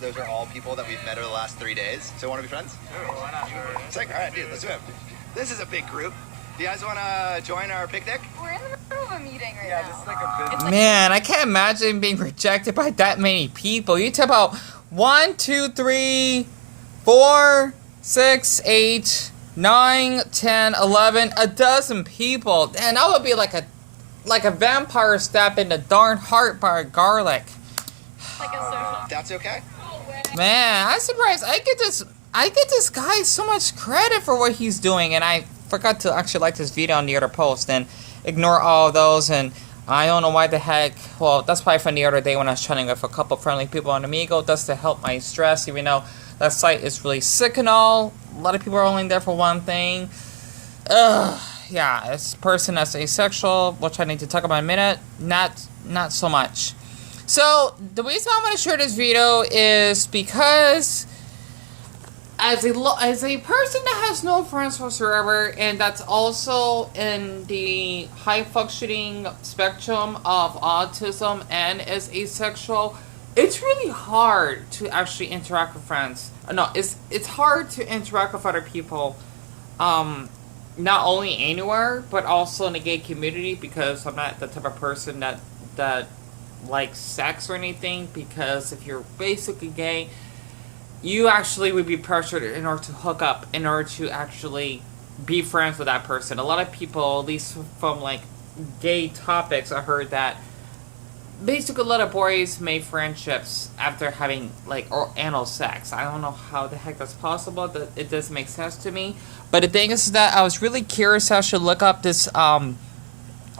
Those are all people that we've met over the last 3 days. So want to be friends? Sure, why not? Sure. Sick. All right, dude, let's do it. This is a big group. Do you guys want to join our picnic? We're in the middle of a meeting right now. Yeah, this is like a business. Man, I can't imagine being rejected by that many people. You talk about 1, 2, 3, 4, 6, 8, 9, 10, 11, a dozen people. And that would be like a vampire stabbed in the darn heart by a garlic. Like a social. That's okay. Man, I'm surprised. I get this guy so much credit for what he's doing, and I forgot to actually like this video on the other post and ignore all of those. And I don't know why the heck. Well, that's probably from the other day when I was chatting with a couple friendly people on Amigo. That's to help my stress, even though that site is really sick and all. A lot of people are only there for one thing. Yeah, this person that's asexual, which I need to talk about in a minute. Not so much. So, the reason I'm going to share this video is because as a person that has no friends whatsoever, and that's also in the high-functioning spectrum of autism and is asexual, it's really hard to actually interact with friends. No, it's hard to interact with other people, not only anywhere, but also in the gay community, because I'm not the type of person that like sex or anything, because if you're basically gay, you actually would be pressured in order to hook up, in order to actually be friends with that person. A lot of people, at least from like gay topics, I heard that basically a lot of boys made friendships after having like anal sex. I don't know how the heck that's possible. It doesn't make sense to me. But the thing is that I was really curious. I should look up this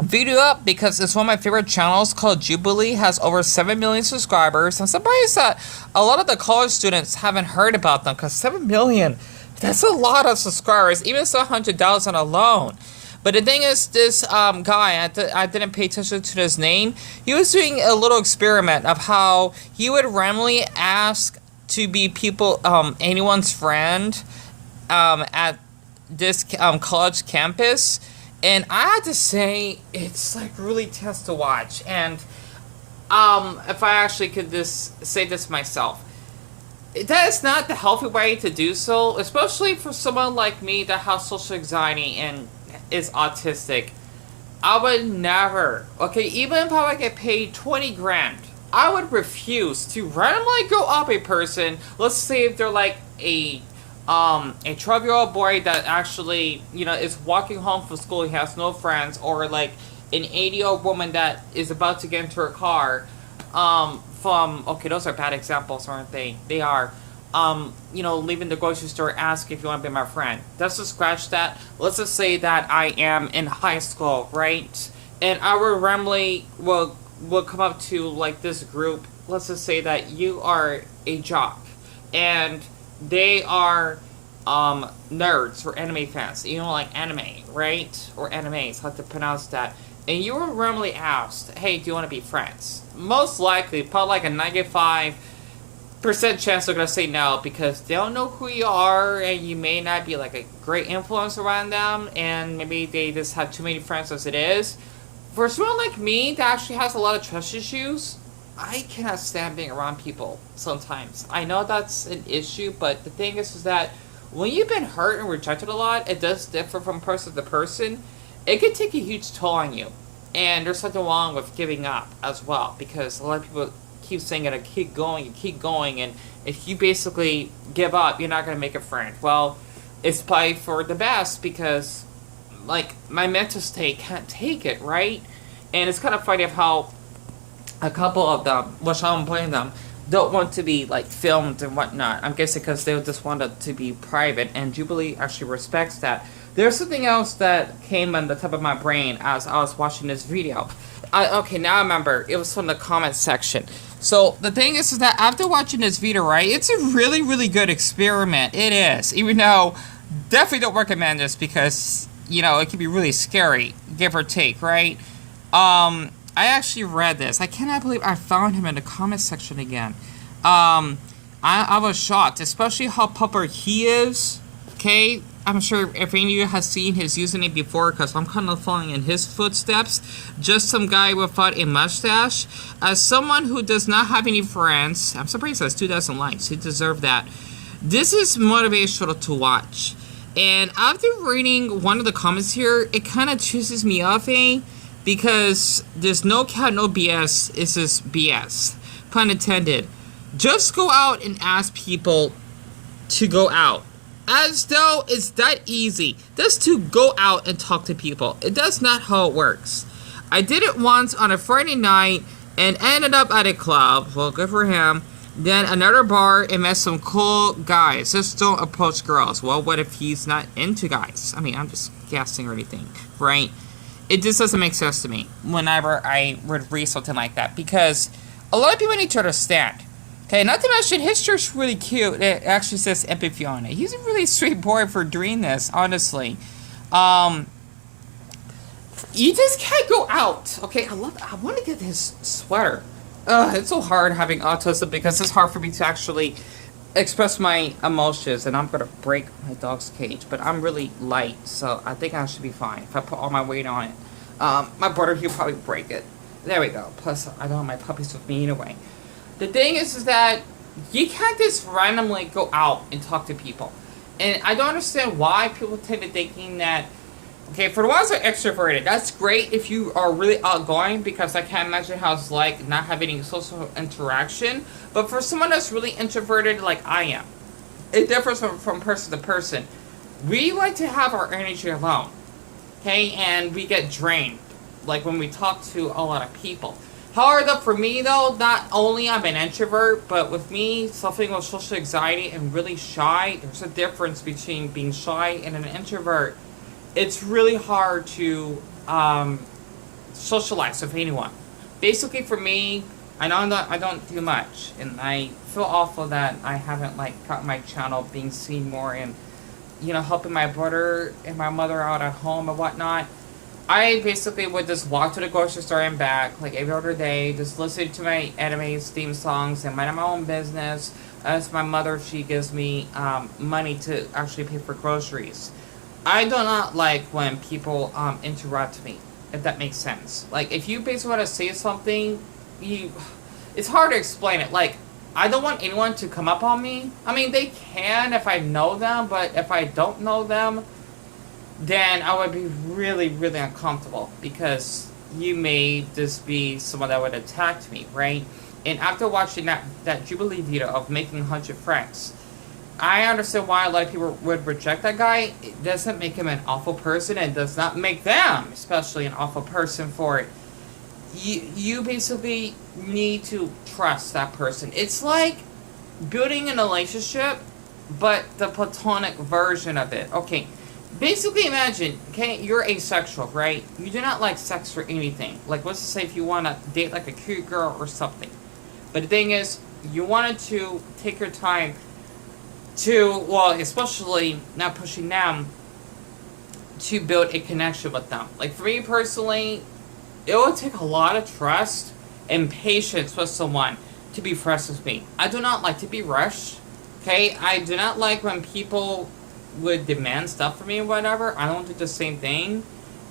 video up, because it's one of my favorite channels called Jubilee, has over 7 million subscribers. I'm surprised that a lot of the college students haven't heard about them, because 7 million, that's a lot of subscribers, even $100,000 alone. But the thing is, this guy, I didn't pay attention to his name. He was doing a little experiment of how he would randomly ask to be anyone's friend at this college campus. And I had to say, it's like really tense to watch. And if I actually could just say this myself, that is not the healthy way to do so, especially for someone like me that has social anxiety and is autistic. I would never, okay, even if I would get paid 20 grand, I would refuse to randomly go up a person. Let's say if they're like a 12-year-old boy that actually, is walking home from school, he has no friends, or like an 80-year-old woman that is about to get into her car, okay, those are bad examples, aren't they? They are. Leaving the grocery store, ask if you want to be my friend. Let's just scratch that. Let's just say that I am in high school, right? And our randomly will come up to like this group. Let's just say that you are a jock, and they are nerds or anime fans. Like anime, right? Or animes, how to pronounce that. And you were randomly asked, hey, do you want to be friends? Most likely, probably like a 95% chance they're going to say no, because they don't know who you are, and you may not be like a great influence around them, and maybe they just have too many friends as it is. For someone like me that actually has a lot of trust issues, I cannot stand being around people sometimes. I know that's an issue, but the thing is that when you've been hurt and rejected a lot, it does differ from person to person. It can take a huge toll on you. And there's something wrong with giving up as well, because a lot of people keep saying it, keep going, and if you basically give up, you're not going to make a friend. Well, it's probably for the best, because like my mental state can't take it, right? And it's kind of funny of how a couple of them, which I don't blame them, don't want to be like filmed and whatnot. I'm guessing because they just want it to be private, and Jubilee actually respects that. There's something else that came on the top of my brain as I was watching this video. Okay, now I remember. It was from the comment section. So the thing is that after watching this video, right, it's a really, really good experiment. It is. Even though, definitely don't recommend this, because, it can be really scary, give or take, right? I actually read this. I cannot believe I found him in the comment section again. I was shocked, especially how popular he is. Okay, I'm sure if any of you has seen his username before, because I'm kind of following in his footsteps. Just some guy without a mustache. As someone who does not have any friends, I'm surprised he has 2,000 likes. He deserved that. This is motivational to watch. And after reading one of the comments here, it kind of chooses me off, because there's no cat, no BS. It's just BS. Pun intended. Just go out and ask people to go out. As though it's that easy just to go out and talk to people. It does not how it works. I did it once on a Friday night and ended up at a club. Well, good for him. Then another bar and met some cool guys. Just don't approach girls. Well, what if he's not into guys? I mean, I'm just guessing or anything, right? It just doesn't make sense to me whenever I would read something like that, because a lot of people need to understand. Okay, not to mention his shirt's really cute. It actually says empathy on it. He's a really sweet boy for doing this, honestly. You just can't go out. Okay, I want to get his sweater. It's so hard having autism because it's hard for me to actually express my emotions, and I'm gonna break my dog's cage. But I'm really light, so I think I should be fine if I put all my weight on it. My brother, he'll probably break it. There we go. Plus, I don't have my puppies with me anyway. The thing is that you can't just randomly go out and talk to people. And I don't understand why people tend to thinking that, okay, for the ones that are extroverted, that's great if you are really outgoing, because I can't imagine how it's like not having any social interaction. But for someone that's really introverted like I am, it differs from person to person. We like to have our energy alone, okay? And we get drained, like when we talk to a lot of people. However, for me though, not only I'm an introvert, but with me suffering with social anxiety and really shy, there's a difference between being shy and an introvert. It's really hard to socialize with anyone. Basically, for me, I don't do much, and I feel awful that I haven't got my channel being seen more, and helping my brother and my mother out at home and whatnot. I basically would just walk to the grocery store and back, every other day, just listen to my anime's theme songs and mind my own business. As my mother, she gives me money to actually pay for groceries. I do not like when people interrupt me, if that makes sense. If you basically want to say something, it's hard to explain it. I don't want anyone to come up on me. I mean, they can if I know them, but if I don't know them, then I would be really, really uncomfortable, because you may just be someone that would attack me, right? And after watching that Jubilee video of making 100 francs, I understand why a lot of people would reject that guy. It doesn't make him an awful person, and does not make them, especially, an awful person for it. You basically need to trust that person. It's like building a relationship, but the platonic version of it. Okay. Basically, imagine, okay, you're asexual, right? You do not like sex or anything. Let's just say if you want to date a cute girl or something. But the thing is, you wanted to take your time to, well, especially not pushing them, to build a connection with them. For me personally, it would take a lot of trust and patience with someone to be friends with me. I do not like to be rushed, okay? I do not like when people would demand stuff from me or whatever. I don't do the same thing.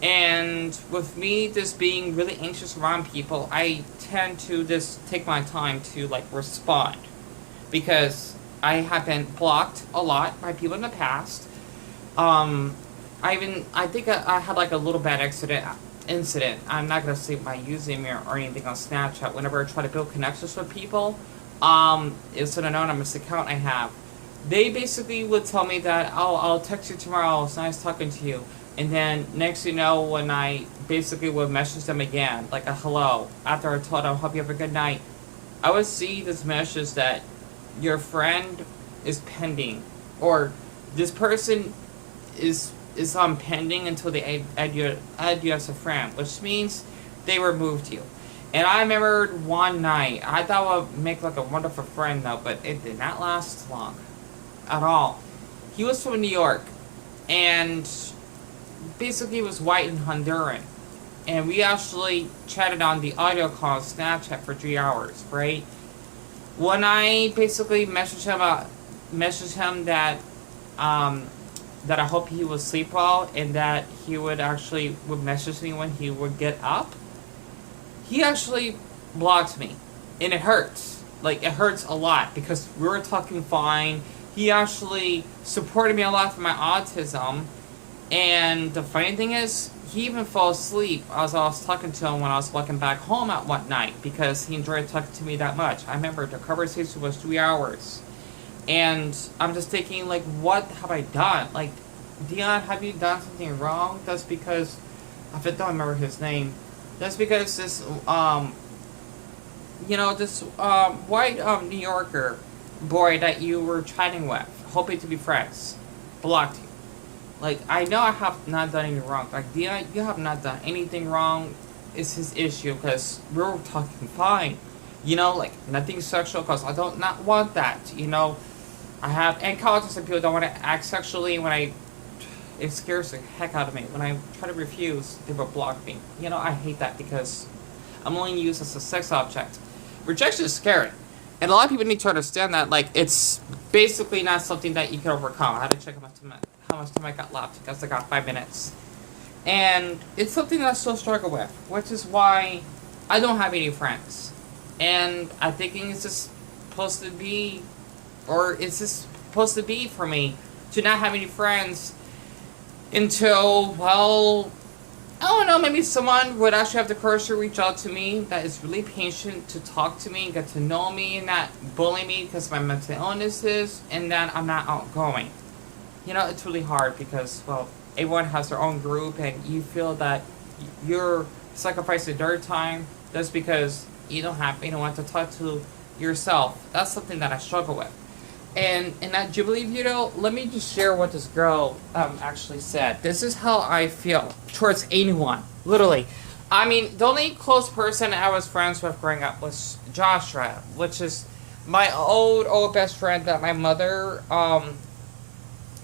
And with me just being really anxious around people, I tend to just take my time to respond, because I have been blocked a lot by people in the past. I think I had a little bad incident. I'm not gonna say my username or anything on Snapchat. Whenever I try to build connections with people, it's an anonymous account I have. They basically would tell me that, oh, I'll text you tomorrow, it's nice talking to you. And then, next you know, when I basically would message them again, a hello, after I told them, hope you have a good night, I would see this message that your friend is pending, or this person is on pending until they add you as a friend, which means they removed you. And I remember one night, I thought I would make a wonderful friend though, but it did not last long at all. He was from New York, and basically he was white and Honduran, and we actually chatted on the audio call on Snapchat for 3 hours, right? When I basically messaged him that that I hope he would sleep well and that he would message me when he would get up. He actually blocked me, and it hurts. Like, it hurts a lot because we were talking fine. He actually supported me a lot for my autism, and the funny thing is, he even fell asleep as I was talking to him when I was walking back home at one night because he enjoyed talking to me that much. I remember the conversation was 3 hours. And I'm just thinking, like, what have I done? Like, Dion, have you done something wrong? That's because, I don't remember his name. That's because this, this white New Yorker boy that you were chatting with, hoping to be friends, blocked you. Like, I know I have not done anything wrong. Like, Dion, you have not done anything wrong. It's his issue because we were talking fine. Like, nothing sexual because I don't not want that, I have encounters and people don't want to act sexually it scares the heck out of me. When I try to refuse, they will block me. I hate that because I'm only used as a sex object. Rejection is scary. And a lot of people need to understand that, like, it's basically not something that you can overcome. I had to check how much time I got left because I got 5 minutes. And it's something that I still struggle with, which is why I don't have any friends. And I'm thinking it's just supposed to be, or it's just supposed to be for me to not have any friends until, well, I don't know, maybe someone would actually have the courage to reach out to me that is really patient to talk to me, get to know me, and not bully me because of my mental illnesses, and that I'm not outgoing. It's really hard because, well, everyone has their own group, and you feel that you're sacrificing their time just because you don't want to talk to yourself. That's something that I struggle with. And in that Jubilee video, let me just share what this girl actually said. This is how I feel towards anyone, literally. I mean, the only close person I was friends with growing up was Joshua, which is my old best friend that my mother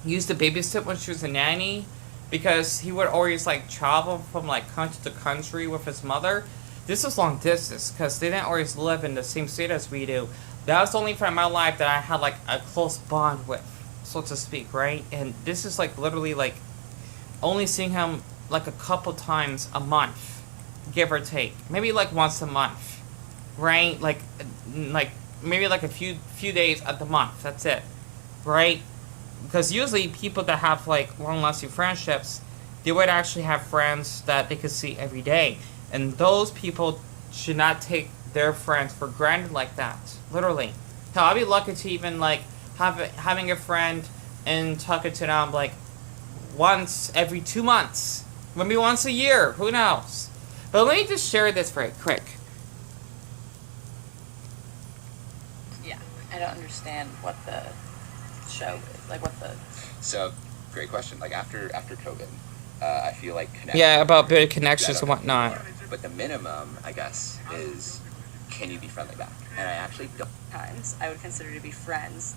used to babysit when she was a nanny, because he would always like travel from like country to country with his mother. This was long distance because they didn't always live in the same state as we do. That was the only friend in my life that I had like a close bond with, so to speak, right? And this is like literally like only seeing him like a couple times a month, give or take. Maybe like once a month, right? Like maybe like a few days at the month. That's it, right? Because usually people that have like long-lasting friendships, they would actually have friends that they could see every day. And those people should not take their friends for granted like that. Literally. Hell, I'd be lucky to even like having a friend and talking to them like once every 2 months. Maybe once a year. Who knows? But let me just share this very quick. Yeah, I don't understand what the show is. Like, what the... So, great question. Like, after COVID, I feel like connections... Yeah, about building connections and whatnot. But the minimum, I guess, is... can you be friendly back? And I actually don't. Times I would consider to be friends.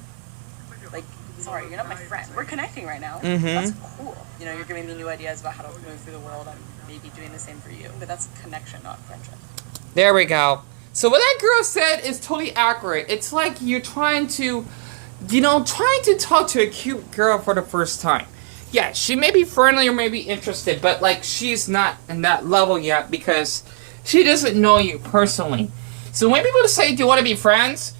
Like, sorry, you're not my friend. We're connecting right now. Mm-hmm. That's cool. You're giving me new ideas about how to move through the world. I'm maybe doing the same for you. But that's connection, not friendship. There we go. So what that girl said is totally accurate. It's like you're trying to talk to a cute girl for the first time. Yeah, she may be friendly or may be interested, but like she's not in that level yet because she doesn't know you personally. So when people say, do you want to be friends?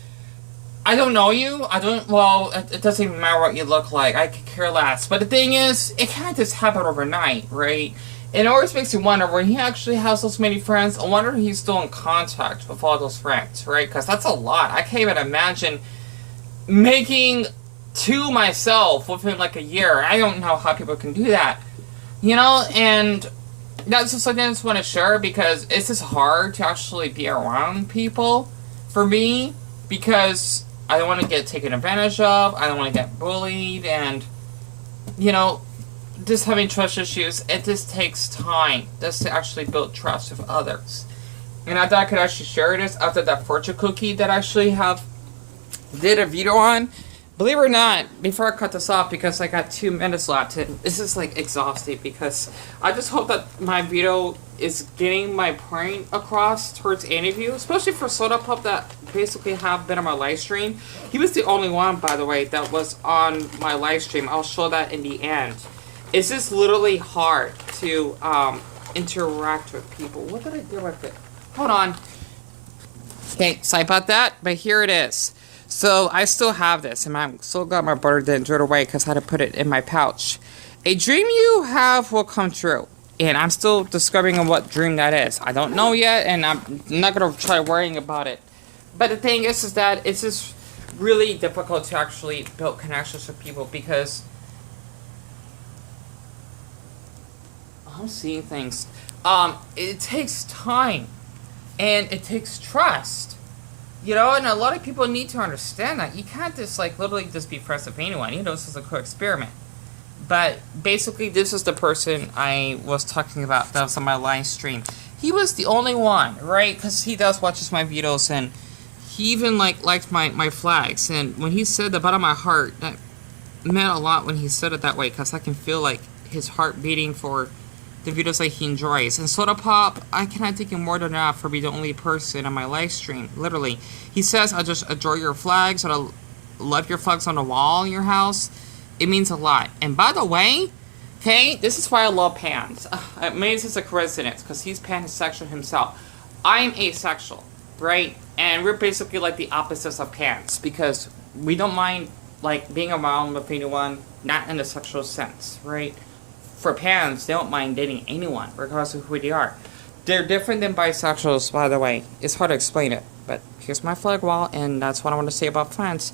I don't know you. It doesn't even matter what you look like. I could care less. But the thing is, it can't just happen overnight, right? It always makes you wonder, when he actually has those many friends, I wonder if he's still in contact with all those friends, right? Because that's a lot. I can't even imagine making 2 myself within like a year. I don't know how people can do that. And that's just something I just want to share because it's just hard to actually be around people for me because I don't want to get taken advantage of, I don't want to get bullied, and just having trust issues, it just takes time just to actually build trust with others. And I thought I could actually share this after that fortune cookie that I actually did a video on. Believe it or not, before I cut this off, because I got 2 minutes left, and this is like exhausting because I just hope that my video is getting my point across towards any of you, especially for Soda Pop that basically have been on my live stream. He was the only one, by the way, that was on my live stream. I'll show that in the end. It's just literally hard to interact with people. What did I do with it? Hold on. Okay, sorry about that, but here it is. So I still have this, and I'm still got my butter didn't throw it away because I had to put it in my pouch. A dream you have will come true. And I'm still discovering on what dream that is. I don't know yet, and I'm not going to try worrying about it. But the thing is that it's just really difficult to actually build connections with people because I'm seeing things. It takes time, and it takes trust. You know, and a lot of people need to understand that. You can't just, like, literally just be friends with anyone. You know, this is a quick experiment. But basically, this is the person I was talking about that was on my live stream. He was the only one, right? Because he does watches my videos, and he even liked my flags. And when he said the bottom of my heart, that meant a lot when he said it that way, because I can feel like his heart beating for the videos that he enjoys. And Soda Pop, I cannot thank him more than enough for being the only person on my live stream. Literally, he says, "I just adore your flags, and I love your flags on the wall in your house." It means a lot. And by the way, okay, this is why I love Pans. Maybe this is a coincidence, because he's pansexual himself. I'm asexual, right? And we're basically like the opposites of Pans, because we don't mind, like, being around with anyone, not in a sexual sense, right? For Pans, they don't mind dating anyone, regardless of who they are. They're different than bisexuals, by the way. It's hard to explain it, but here's my flag wall, and that's what I want to say about Pans.